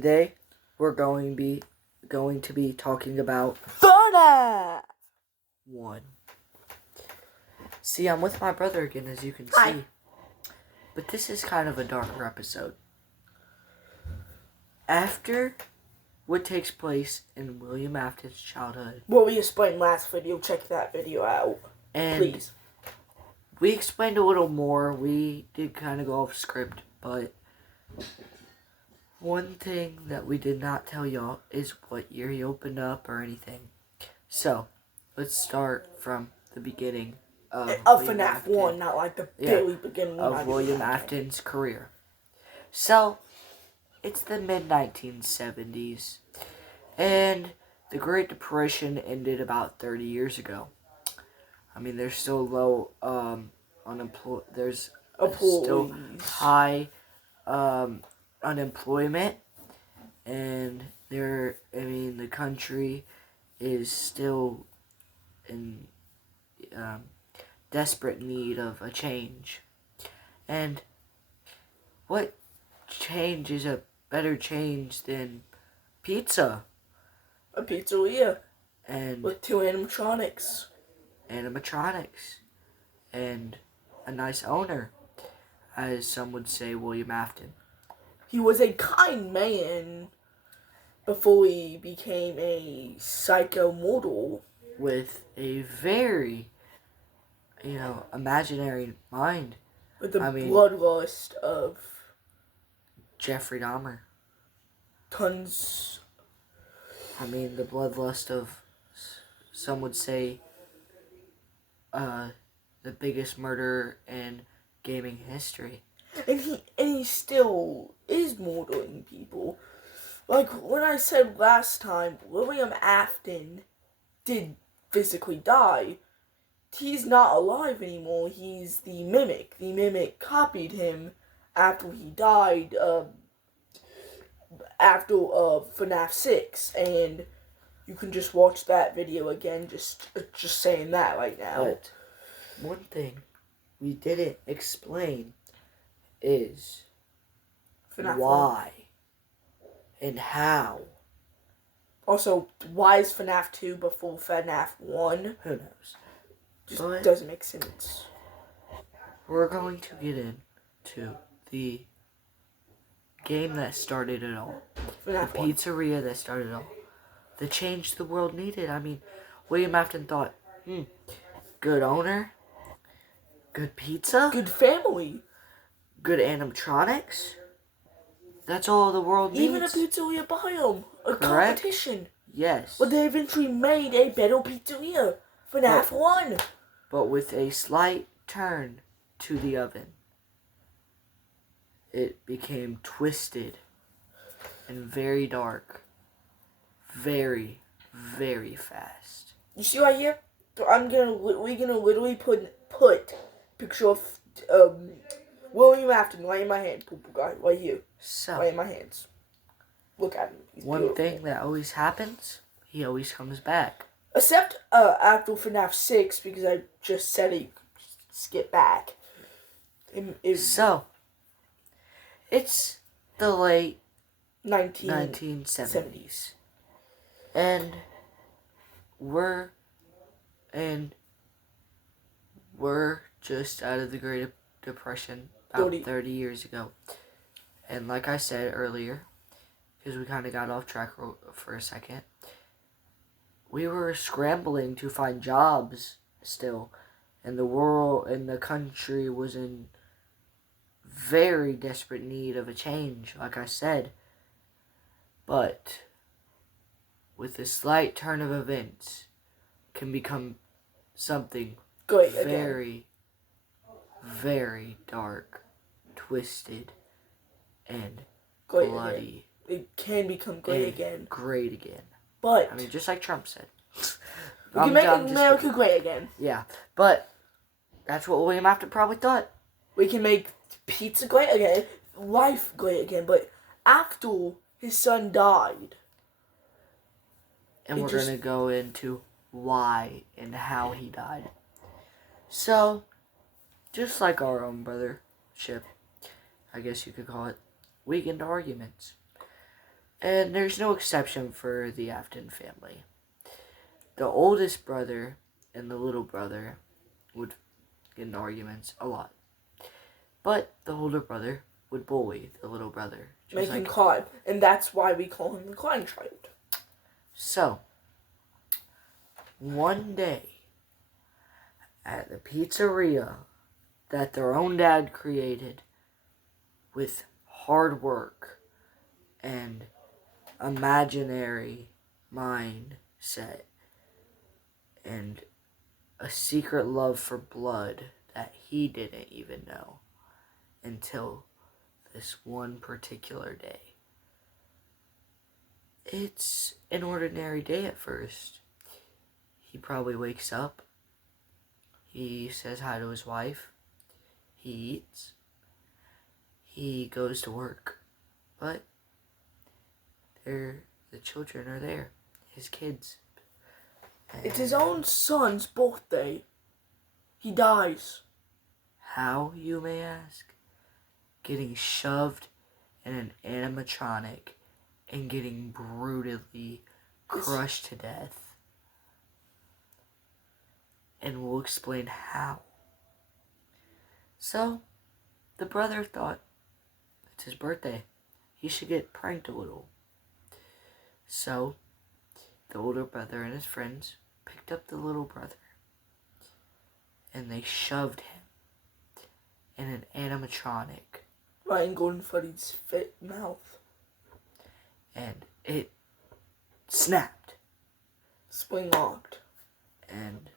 Today, we're going to be talking about Fnaf 1. See, I'm with my brother again, as you can Hi. see. But this is kind of a darker episode. After what takes place in William Afton's childhood. What we explained last video, check that video out. And please. We explained a little more. We did kind of go off script, but one thing that we did not tell y'all is what year he opened up or anything. So, let's start from the beginning of Fnaf 1, not like the very beginning of William Afton's career. So, it's the mid-1970s, and the Great Depression ended about 30 years ago. I mean, there's still low there's still high unemployment, and the country is still in desperate need of a change. And what change is a better change than pizza? A pizzeria. And with 2 animatronics. And a nice owner, as some would say, William Afton. He was a kind man before he became a psycho mortal. With a very, imaginary mind. With the bloodlust of Jeffrey Dahmer. Tons. The bloodlust of, some would say, the biggest murder in gaming history. And he still is murdering people. Like when I said last time, William Afton did physically die. He's not alive anymore. He's the Mimic. The Mimic copied him after he died, after Fnaf 6. And you can just watch that video again, just saying that right now. But one thing we didn't explain is FNAF why 1. And how. Also, why is FNAF 2 before FNAF 1? Who knows? Just doesn't make sense. We're going to get into the game that started it all. FNAF the pizzeria that started it all. The change the world needed. William Afton thought, good owner, good pizza, good family, good animatronics. That's all the world needs. Even a pizzeria biome, a competition. Yes. But they eventually made a better pizzeria, FNAF 1. But with a slight turn to the oven, it became twisted and very dark. Very, very fast. You see right here? We're gonna literally put picture of William Afton right in my hand, purple guy, right here. So, right in my hands. Look at him. He's one beautiful. thing that always happens, he always comes back. Except after FNAF 6, because I just said he skip back. So, it's the late 1970s. And we're just out of the Great Depression about 30 years ago. And like I said earlier, because we kind of got off track for a second, we were scrambling to find jobs still. And the country was in very desperate need of a change, like I said. But with a slight turn of events, can become something very, very dark, twisted, and bloody. It can become great again. Great again. But just like Trump said. We can make America great again. Yeah, but that's what William Afton probably thought. We can make pizza great again, life great again, but after his son died. And we're going to go into why and how he died. So, just like our own brothership, I guess you could call it, weekend arguments. And there's no exception for the Afton family. The oldest brother and the little brother would get in arguments a lot. But the older brother would bully the little brother. Make him cry. And that's why we call him the crying child. So, one day, at the pizzeria that their own dad created with hard work and imaginary mindset and a secret love for blood that he didn't even know until this one particular day. It's an ordinary day at first. He probably wakes up, he says hi to his wife, he eats, he goes to work, but the children are there, his kids. And it's his own son's birthday. He dies. How, you may ask? Getting shoved in an animatronic and getting brutally crushed to death. And we'll explain how. So, the brother thought it's his birthday. He should get pranked a little. So, the older brother and his friends picked up the little brother and they shoved him in an animatronic. Right in Golden Freddy's mouth. And it snapped. Spring locked. And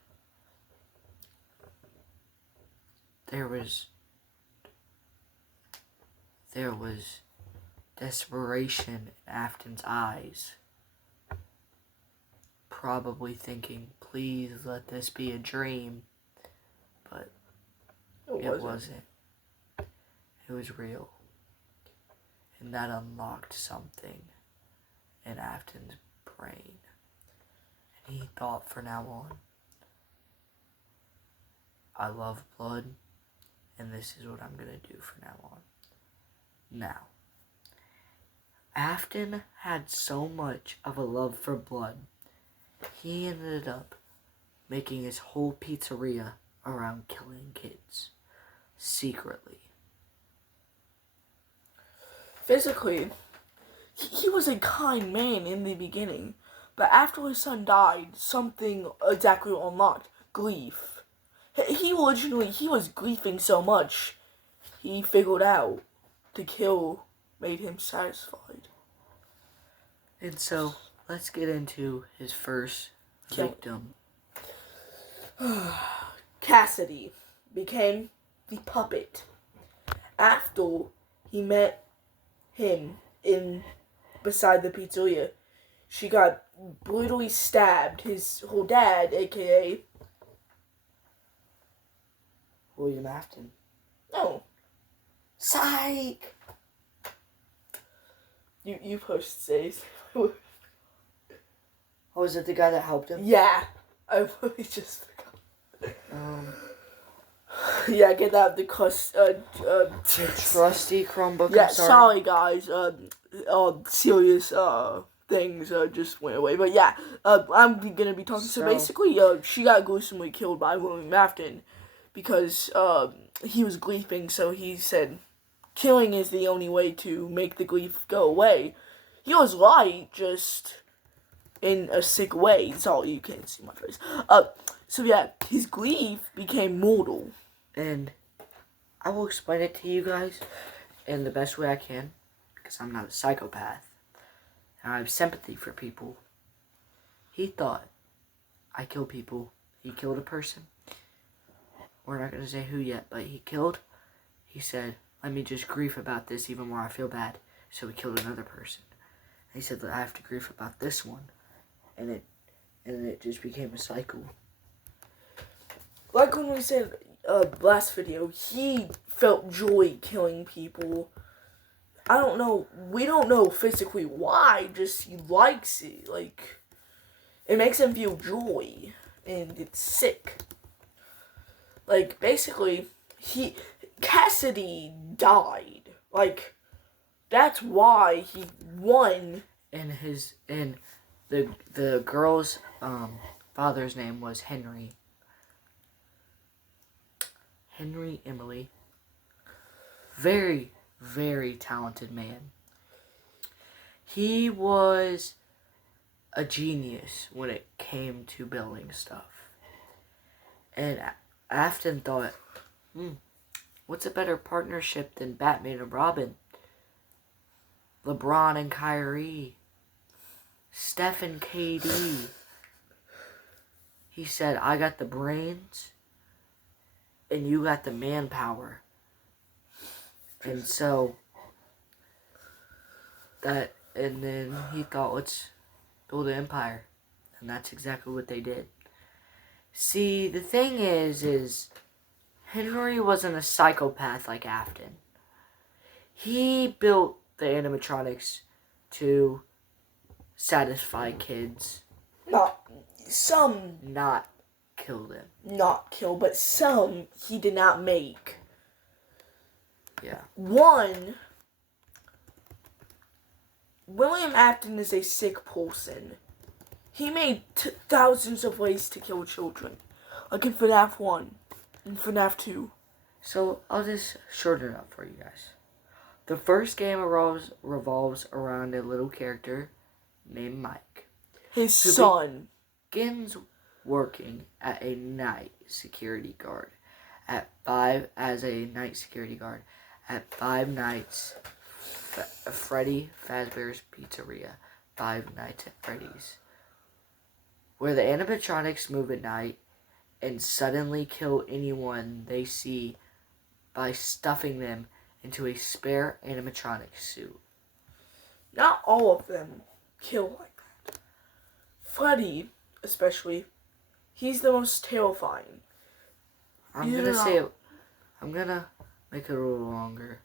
there was desperation in Afton's eyes. Probably thinking, please let this be a dream. But it wasn't. It was real. And that unlocked something in Afton's brain. And he thought from now on, I love blood, and this is what I'm going to do from now on. Now, Afton had so much of a love for blood, he ended up making his whole pizzeria around killing kids, secretly. Physically, he was a kind man in the beginning, but after his son died, something exactly unlocked. Grief. He was grieving so much, he figured out to kill made him satisfied. And so, let's get into his first victim. Cassidy became the puppet after he met him beside the pizzeria. She got brutally stabbed. Her dad, aka William Afton. No. Psych! You post says. Oh, is it the guy that helped him? Yeah. I really just forgot. Yeah, get out the trusty Chromebook. Yeah, I'm sorry guys. Serious things just went away. But yeah, I'm gonna be talking. So basically, she got gruesomely killed by William Afton because he was grieving. So he said, killing is the only way to make the grief go away. He was right, just in a sick way. Sorry, you can't see my face. So yeah, his grief became mortal. And I will explain it to you guys in the best way I can, because I'm not a psychopath. And I have sympathy for people. He thought, I kill people. He killed a person. We're not going to say who yet, but he killed. He said, let me just grieve about this even more. I feel bad. So he killed another person. And he said that I have to grieve about this one. And it just became a cycle. Like when we said last video, he felt joy killing people. I don't know. We don't know physically why. Just he likes it. Like, it makes him feel joy, and it's sick. Like, basically, Cassidy died. Like, that's why he won and the girl's father's name was Henry Emily. Very, very talented man. He was a genius when it came to building stuff. And Afton thought, what's a better partnership than Batman and Robin? LeBron and Kyrie. Steph and KD. He said, I got the brains and you got the manpower. And so and then he thought, let's build an empire. And that's exactly what they did. See, the thing is Henry wasn't a psychopath like Afton. He built the animatronics to satisfy kids. Not Kill them. Not kill, but some he did not make. Yeah. One, William Afton is a sick person. He made thousands of ways to kill children. Like in Fnaf 1 and Fnaf 2. So, I'll just shorten it up for you guys. The first game revolves around a little character named Mike. His son. Begins working as a night security guard at Five Nights Freddy Fazbear's Pizzeria. Five Nights at Freddy's, where the animatronics move at night and suddenly kill anyone they see by stuffing them into a spare animatronic suit. Not all of them kill like that. Freddy, especially, he's the most terrifying. I'm gonna make it a little longer.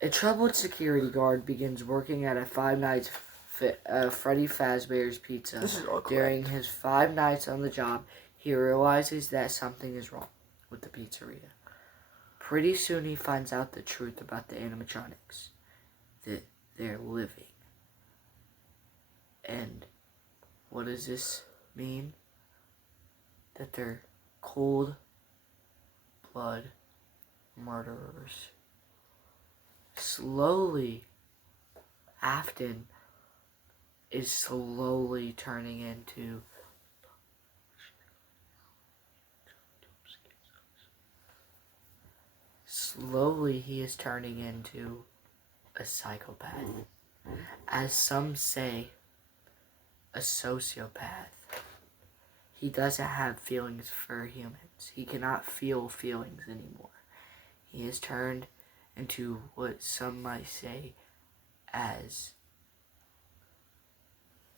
A troubled security guard begins working at a Five Nights Freddy Fazbear's Pizza. During his 5 nights on the job, he realizes that something is wrong with the pizzeria. Pretty soon he finds out the truth about the animatronics. That they're living. And what does this mean? That they're cold blood murderers. Slowly, Afton is slowly turning into a psychopath. As some say, a sociopath. He doesn't have feelings for humans. He cannot feel feelings anymore. He has turned into what some might say as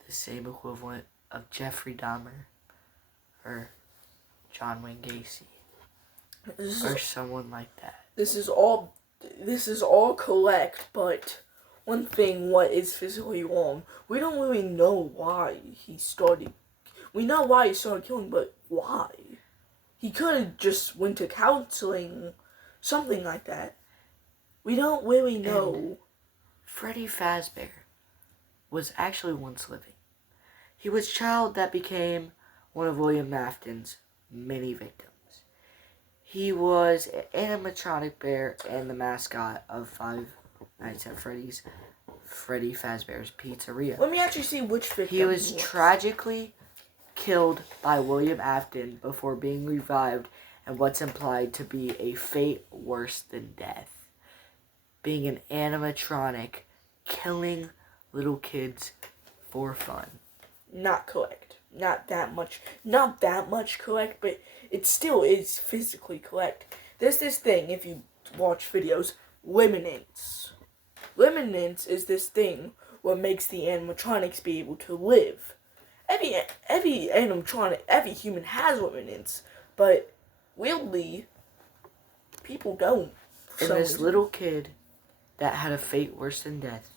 the same equivalent of Jeffrey Dahmer or John Wayne Gacy or someone like that. This is all correct, but one thing, what is physically wrong? We don't really know why he started. We know why he started killing, but why? He could have just went to counseling, something like that. We don't really know. And Freddy Fazbear was actually once living. He was a child that became one of William Afton's many victims. He was an animatronic bear and the mascot of Five Nights at Freddy's, Freddy Fazbear's Pizzeria. Let me actually see which victim he was. Tragically killed by William Afton before being revived and what's implied to be a fate worse than death. Being an animatronic, killing little kids for fun. Not correct. Not that much correct, but it still is physically correct. There's this thing, if you watch videos, liminence. Liminence is this thing what makes the animatronics be able to live. Every animatronic, every human has liminence, but weirdly, people don't. And this little kid that had a fate worse than death,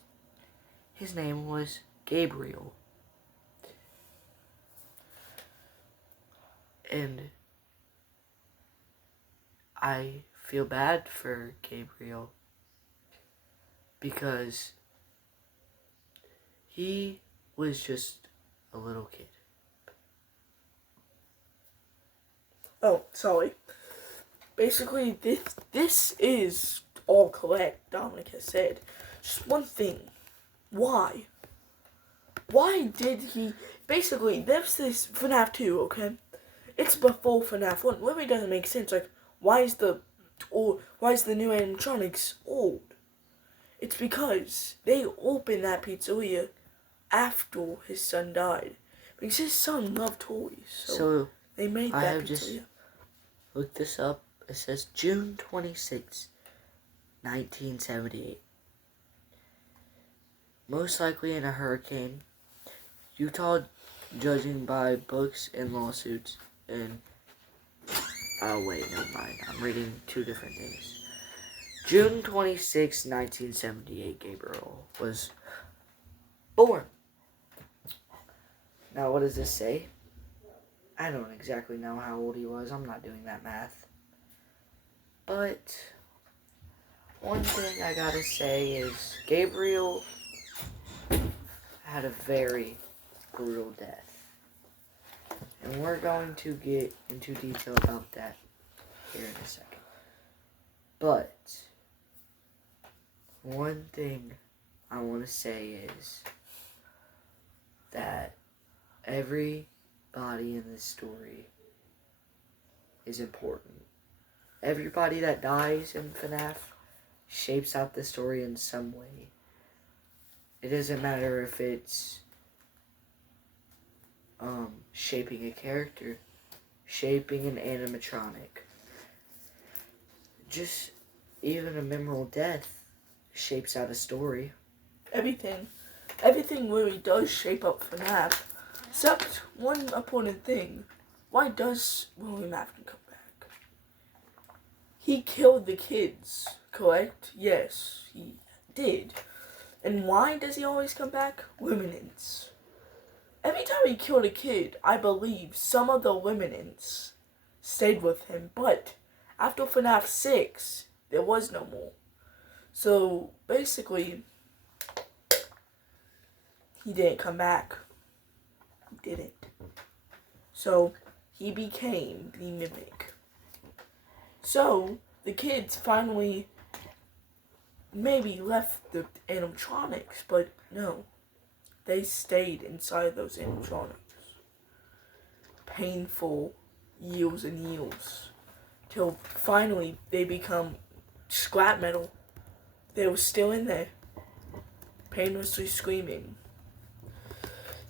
his name was Gabriel. And I feel bad for Gabriel because He was just a little kid. Oh, sorry. Basically, this is all correct, Dominic has said. Just one thing. Why? Why did he... Basically, there's this Fnaf 2, okay? It's before Fnaf 1. Really doesn't make sense. Like, why is the new animatronics old? It's because they opened that pizzeria after his son died. Because his son loved toys. So they made that pizzeria. I have just looked this up. It says June 26, 1978. Most likely in a hurricane. Utah, judging by books and lawsuits. And oh wait, never mind. I'm reading two different things. June 26, 1978, Gabriel was born. Now, what does this say? I don't exactly know how old he was. I'm not doing that math. But one thing I gotta say is Gabriel had a very brutal death. And we're going to get into detail about that here in a second. But one thing I want to say is that everybody in this story is important. Everybody that dies in Fnaf shapes out the story in some way. It doesn't matter if it's shaping a character, shaping an animatronic, just even a memorable death shapes out a story. Everything really does shape up Fnaf, except one important thing. Why does William Afton come back? He killed the kids, correct? Yes, he did. And why does he always come back? Luminance. Every time he killed a kid, I believe some of the Luminance stayed with him, but after Fnaf 6, there was no more. So, basically, he didn't come back. He didn't. So, he became the Mimic. So, the kids finally maybe left the animatronics, but no. They stayed inside those animatronics. Painful years and years. Till finally they become scrap metal. They were still in there. Painlessly screaming.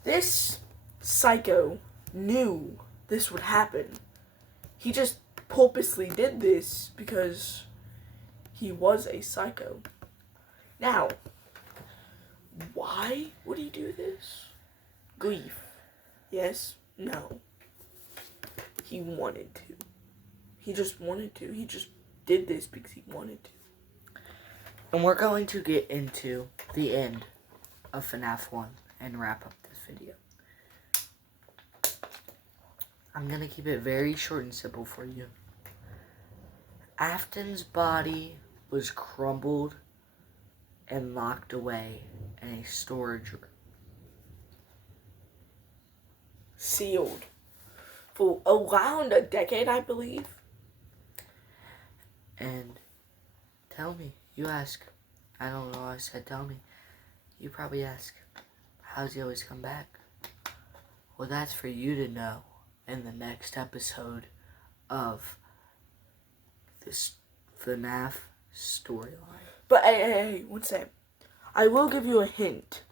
This psycho knew this would happen. He just purposely did this because he was a psycho. Now, why would he do this? Grief. Yes? No. He wanted to. He just wanted to. He just did this because he wanted to. And we're going to get into the end of Fnaf 1 and wrap up this video. I'm going to keep it very short and simple for you. Afton's body was crumbled and locked away in a storage room. Sealed. For around a decade, I believe. And tell me, you ask, I don't know, I said tell me. You probably ask, how's he always come back? Well, that's for you to know in the next episode of this Fnaf storyline. But hey, one second. I will give you a hint.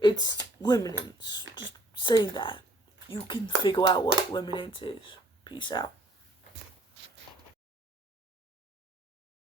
It's Luminance. Just saying that. You can figure out what Luminance is. Peace out.